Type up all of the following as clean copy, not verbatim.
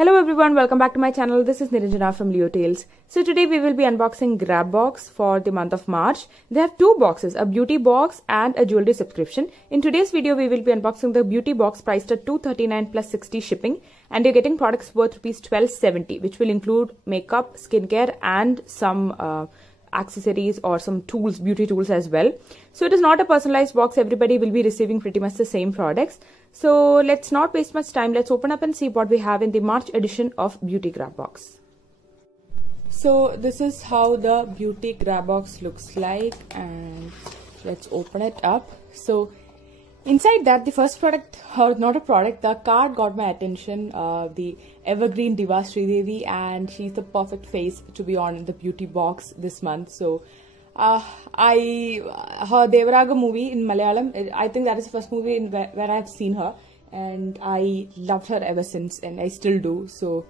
Hello everyone, welcome back to my channel. This is Niranjana from Leo Tales. So today we will be unboxing Grabox for the month of March. They have two boxes, a beauty box and a jewelry subscription. In today's video, we will be unboxing the beauty box priced at $239 plus 60 shipping, and you're getting products worth rupees $1270, which will include makeup, skincare and some accessories or some tools, beauty tools as well. So it is not a personalized box. Everybody will be receiving pretty much the same products. So let's not waste much time. Let's open up and see what we have in the March edition of Beauty Grabox. So this is how the Beauty Grabox looks like, and let's open it up. So inside that, the first product, or not a product, the card got my attention. The Evergreen Diva Sridevi, and she's the perfect face to be on the beauty box this month. So her Devaraga movie in Malayalam, I think that is the first movie where I've seen her, and I loved her ever since, and I still do. So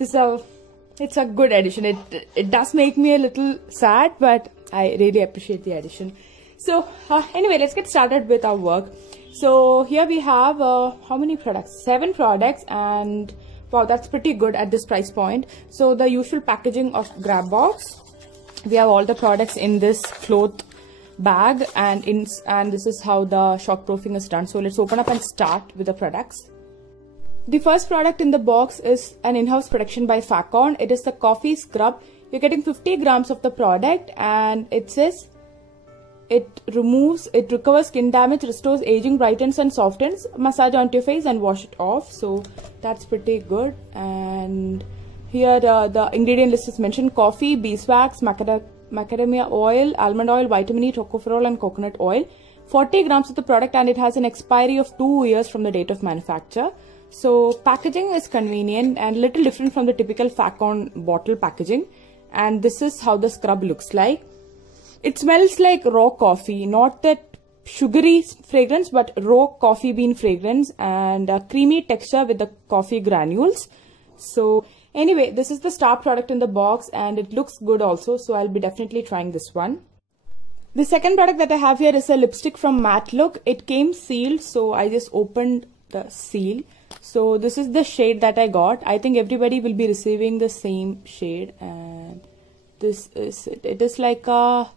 it's a good addition. It does make me a little sad, but I really appreciate the addition. So anyway, let's get started with our work. So here we have how many products? 7 products, and wow, that's pretty good at this price point. So the usual packaging of Grabox. We have all the products in this cloth bag, and this is how the shockproofing is done. So let's open up and start with the products. The first product in the box is an in-house production by Faconn. It is the coffee scrub. You're getting 50 grams of the product, and it says it recovers skin damage, restores aging, brightens and softens, massage onto your face and wash it off. So that's pretty good. And here the ingredient list is mentioned: coffee, beeswax, macadamia oil, almond oil, vitamin E, tocopherol and coconut oil. 40 grams of the product, and it has an expiry of 2 years from the date of manufacture. So packaging is convenient and little different from the typical Faconn bottle packaging. And this is how the scrub looks like. It smells like raw coffee, not that sugary fragrance, but raw coffee bean fragrance, and a creamy texture with the coffee granules. So anyway, this is the star product in the box, and it looks good also. So I'll be definitely trying this one. The second product that I have here is a lipstick from Matte Look. It came sealed, so I just opened the seal. So this is the shade that I got. I think everybody will be receiving the same shade, and this is it. It is like a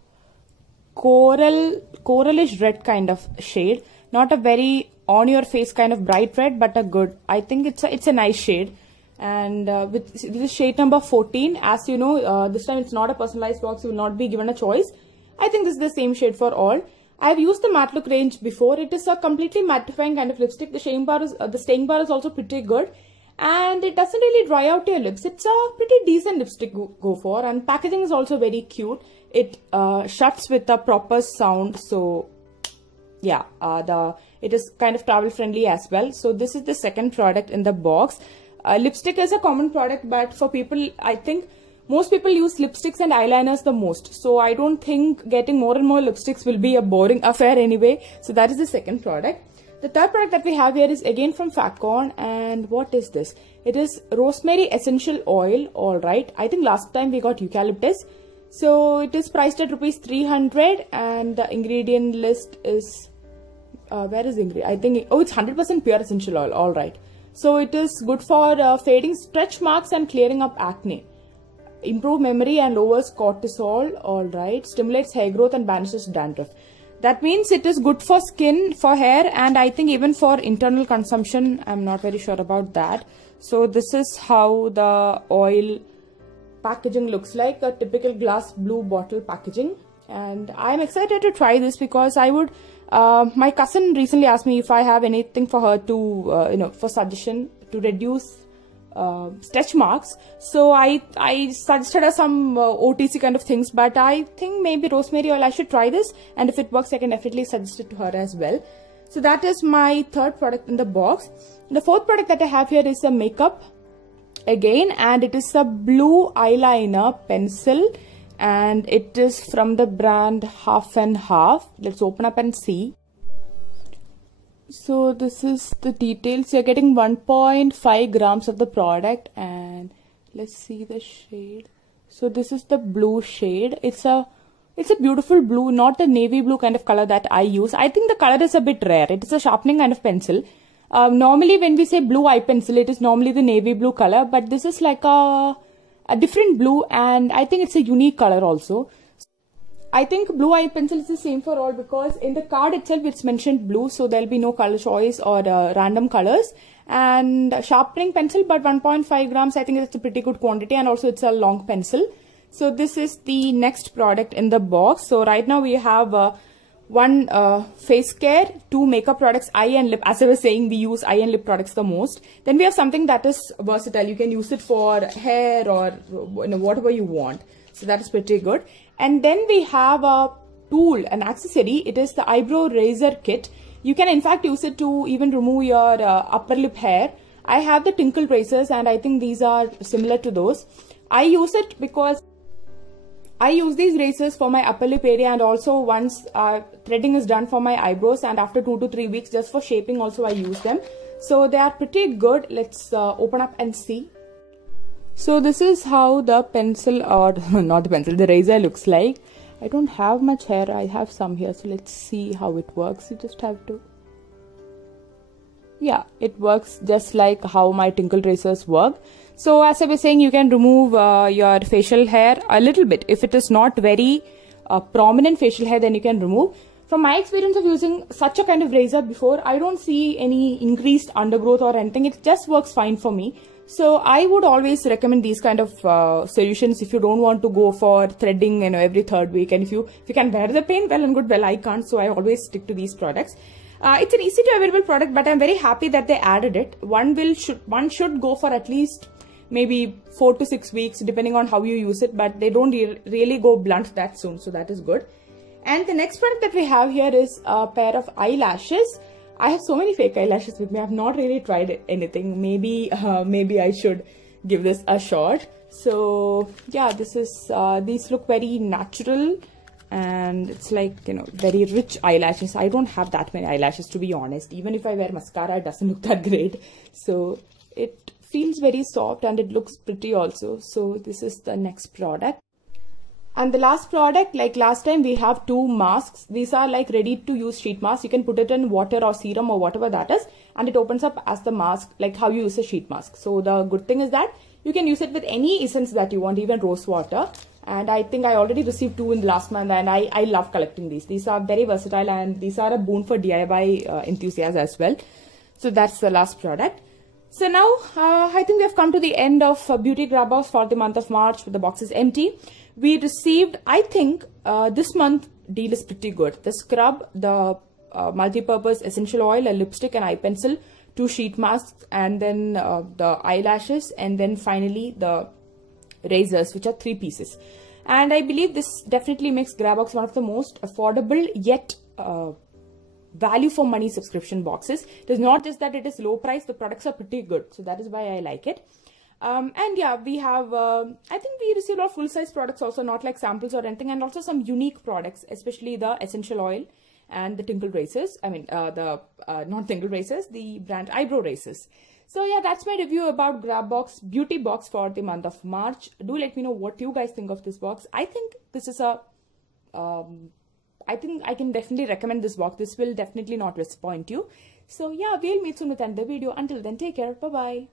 coralish red kind of shade, not a very on your face kind of bright red, but a good, I think it's a nice shade. And this is shade number 14. As you know, this time it's not a personalized box, you will not be given a choice. I think this is the same shade for all. I've used the Matte Look range before. It is a completely mattifying kind of lipstick. The staying power is also pretty good, and it doesn't really dry out your lips. It's a pretty decent lipstick go for, and packaging is also very cute. It shuts with a proper sound. So yeah, it is kind of travel friendly as well. So this is the second product in the box. Lipstick is a common product, but for people, I think most people use lipsticks and eyeliners the most. So I don't think getting more and more lipsticks will be a boring affair anyway. So that is the second product. The third product that we have here is again from Faconn, and what is this? It is Rosemary Essential Oil. Alright, I think last time we got eucalyptus. So it is priced at rupees 300, and the ingredient list is, where is the ingredient? I think, oh, it's 100% pure essential oil. Alright. So it is good for fading stretch marks and clearing up acne. Improve memory and lowers cortisol. Alright. Stimulates hair growth and banishes dandruff. That means it is good for skin, for hair, and I think even for internal consumption. I'm not very sure about that. So this is how the oil packaging looks like, a typical glass blue bottle packaging. And I'm excited to try this because I would, my cousin recently asked me if I have anything for her to, for suggestion to reduce stretch marks. So I suggested her some OTC kind of things, but I think maybe rosemary oil, I should try this, and if it works, I can definitely suggest it to her as well. So that is my third product in the box. The fourth product that I have here is a makeup again, and it is a blue eyeliner pencil, and it is from the brand Half and Half. Let's open up and see. So this is the details. You're getting 1.5 grams of the product, and let's see the shade. So this is the blue shade. It's a beautiful blue, not the navy blue kind of color that I use. I think the color is a bit rare. It is a sharpening kind of pencil. Normally when we say blue eye pencil, it is normally the navy blue color, but this is like a different blue, and I think it's a unique color also. I think blue eye pencil is the same for all, because in the card itself it's mentioned blue, so there'll be no color choice or random colors. And sharpening pencil, but 1.5 grams, I think it's a pretty good quantity, and also it's a long pencil. So this is the next product in the box. So right now we have one face care, two makeup products, eye and lip. As I was saying, we use eye and lip products the most. Then we have something that is versatile. You can use it for hair or whatever you want. So that is pretty good. And then we have a tool, an accessory. It is the Eyebrow Razor Kit. You can in fact use it to even remove your upper lip hair. I have the tinkle razors, and I think these are similar to those. I use it because I use these razors for my upper lip area, and also once threading is done for my eyebrows, and after 2 to 3 weeks just for shaping also I use them. So they are pretty good. Let's open up and see. So this is how the pencil, or not the pencil, the razor looks like. I don't have much hair, I have some here, so let's see how it works. You just have to, yeah, it works just like how my tinkle razors work. So as I was saying, you can remove your facial hair a little bit. If it is not very prominent facial hair, then you can remove. From my experience of using such a kind of razor before, I don't see any increased undergrowth or anything. It just works fine for me. So I would always recommend these kind of solutions if you don't want to go for threading, every 3rd week. And if you can bear the pain, well and good. Well, I can't, so I always stick to these products. It's an easy to available product, but I'm very happy that they added it. One should go for at least maybe 4 to 6 weeks, depending on how you use it. But they don't really go blunt that soon, so that is good. And the next product that we have here is a pair of eyelashes. I have so many fake eyelashes with me. I have not really tried anything. Maybe I should give this a shot. So yeah, this is these look very natural, and it's like, very rich eyelashes. I don't have that many eyelashes, to be honest. Even if I wear mascara, it doesn't look that great. So it feels very soft, and it looks pretty also. So this is the next product. And the last product, like last time, we have 2 masks. These are like ready to use sheet masks. You can put it in water or serum or whatever that is, and it opens up as the mask, like how you use a sheet mask. So the good thing is that you can use it with any essence that you want, even rose water. And I think I already received 2 in the last month, and I love collecting these. These are very versatile, and these are a boon for DIY enthusiasts as well. So that's the last product. So now I think we have come to the end of Beauty Grabox for the month of March. The box is empty. We received, I think this month deal is pretty good. The scrub, the multi-purpose essential oil, a lipstick, an eye pencil, 2 sheet masks, and then the eyelashes, and then finally the razors, which are 3 pieces. And I believe this definitely makes Grabox one of the most affordable yet value for money subscription boxes. It is not just that it is low price, the products are pretty good. So that is why I like it. And yeah, we have, I think we received a lot of full-size products also, not like samples or anything, and also some unique products, especially the essential oil and the tinkle razors. I mean, not tinkle razors, the brand Eyebrow Razors. So yeah, that's my review about Grabox Beauty Box for the month of March. Do let me know what you guys think of this box. I think this is a, I think I can definitely recommend this box. This will definitely not disappoint you. So yeah, we'll meet soon with another video. Until then, take care. Bye-bye.